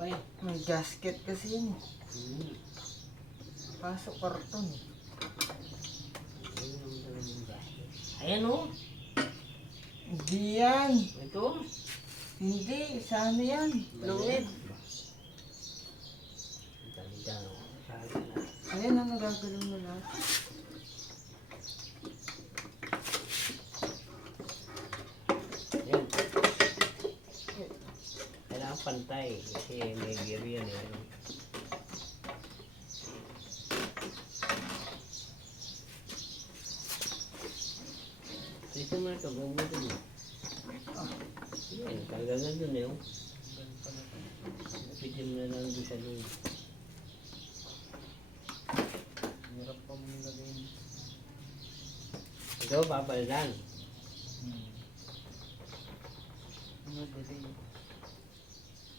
Ay, May gasket kasi yun eh. hmm. Pasok karton eh. Ayun naman talaga yung gasket. Ayan o. Hindi yan. Ito. Hindi. Sa ano yan? Fluid. Dami-dami o. Sabi na. Ayan ang nagagalaw mo lahat. Ayan. Kailangan pantay. Kasi may gear yan eh. Ano. Ito mo na ito. Gugutin mo. Ayan. Kagagan dun eh. Pitin mo na lang doon sa loob. Hirap pa mo nilagay. Ito, papalitan. Ano delay?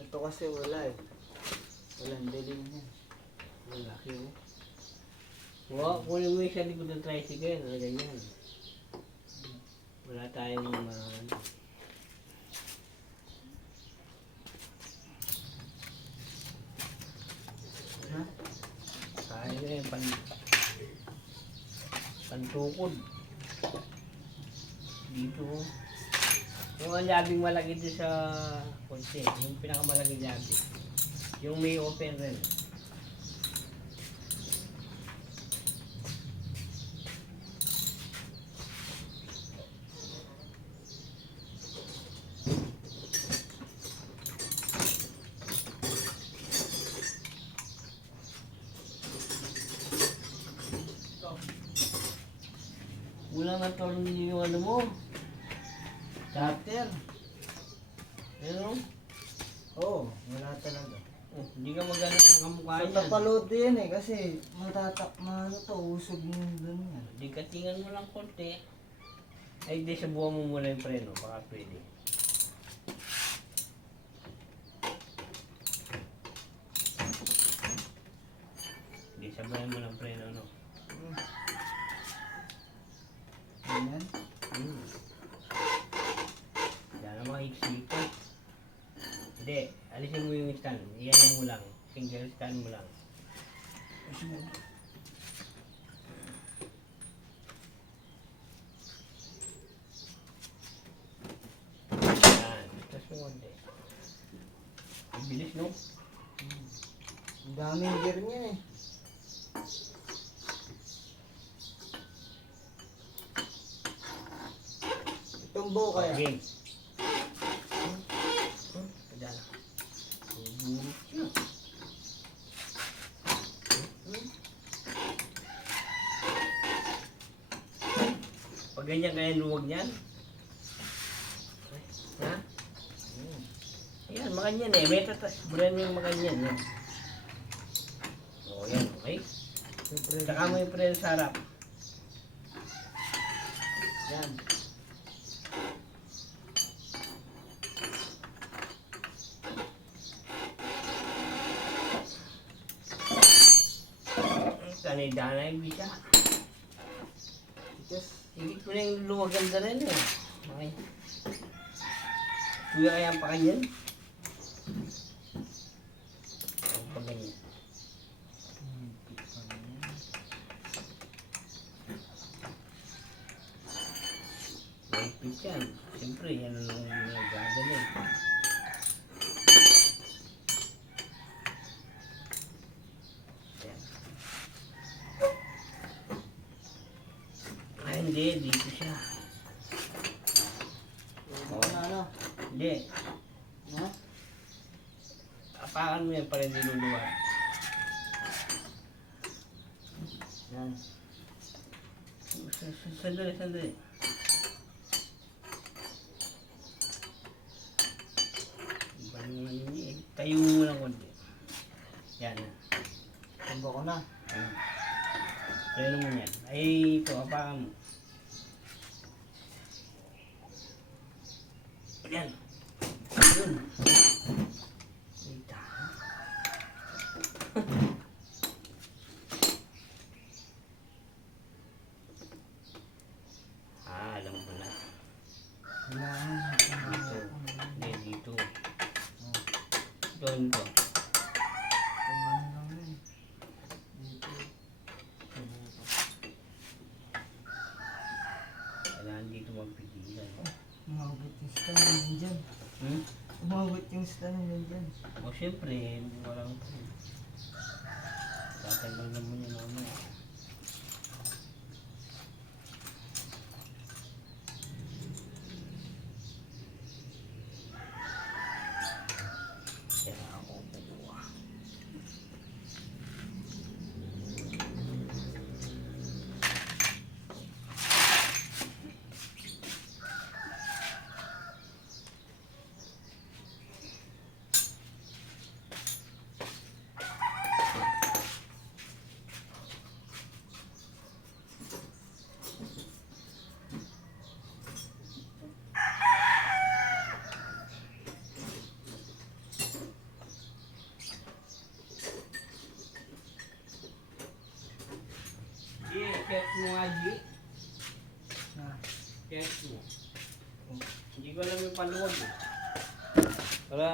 Ito kasi wala eh. Walang delay niya. Ang laki mo. Wow, kunin mo yung sa likod ng tricycle. Ano ganyan. Wala tayong ano. Ha? Kaya na yun, pantukod. Dito. Yung ang labing malaki doon sa kotse, yung pinakamalaki labi. Yung may open rin. Kulang ang tornilyo yung ano mo. Starter? Ano? Oo, wala talaga. Oh, hindi ka maghanap ng kamukha Sa niyan. tapaload din eh kasi ano to, usog yung dun yan. Di katingan mo lang konti. Ay, di sabuhan mo muna yung preno. Baka pwede. Di sabuhan mo ng preno, no? Ganyan. Hmm. Yan ang mga iksikan. Hindi, alisin mo yung stand. Iyan mo lang. Single stand mo lang. Yan. Tapos mo konti. Ang bilis, no? Ang daming gear niya eh. Itong bow kaya. Okay. Padala. Bubulot siya. Pag ganyan kaya luwag niyan. Ha? Ayan, makanyan eh. May tatas. Bulan mo yung makanyan. Yan. O, yan. Okay? Saka mo yung preno sa harap. Yan. Tanay-danay bisa. Yes. Higit mo na yung luwag ganda rin eh. Okay. Kuya kaya pa kanyan? O, pag ganyan. Mahigpit yan. Siyempre, yan ang nagagano eh. Yan. Ay, hindi. Dito siya. Ano? Hindi. Ha? Apakan mo yan para hindi luluwag. Yan. Sandali, sandali. Iba naman yun eh. Tayo mo lang konti. Yan. Tumbo ko na. Ayan. Tayo mo yan. Ay, ito. Apakan mo. Yan. Yun. Ita. Alam ko na. Kailangan. Dito. Hindi, dito. Doon ko. Siyempre, walang print. Tatagal naman yun mamaya. Kaya ako bubuha. Check mo nga, G. Ah, Check mo. Hindi ko alam yung paluwag eh. Para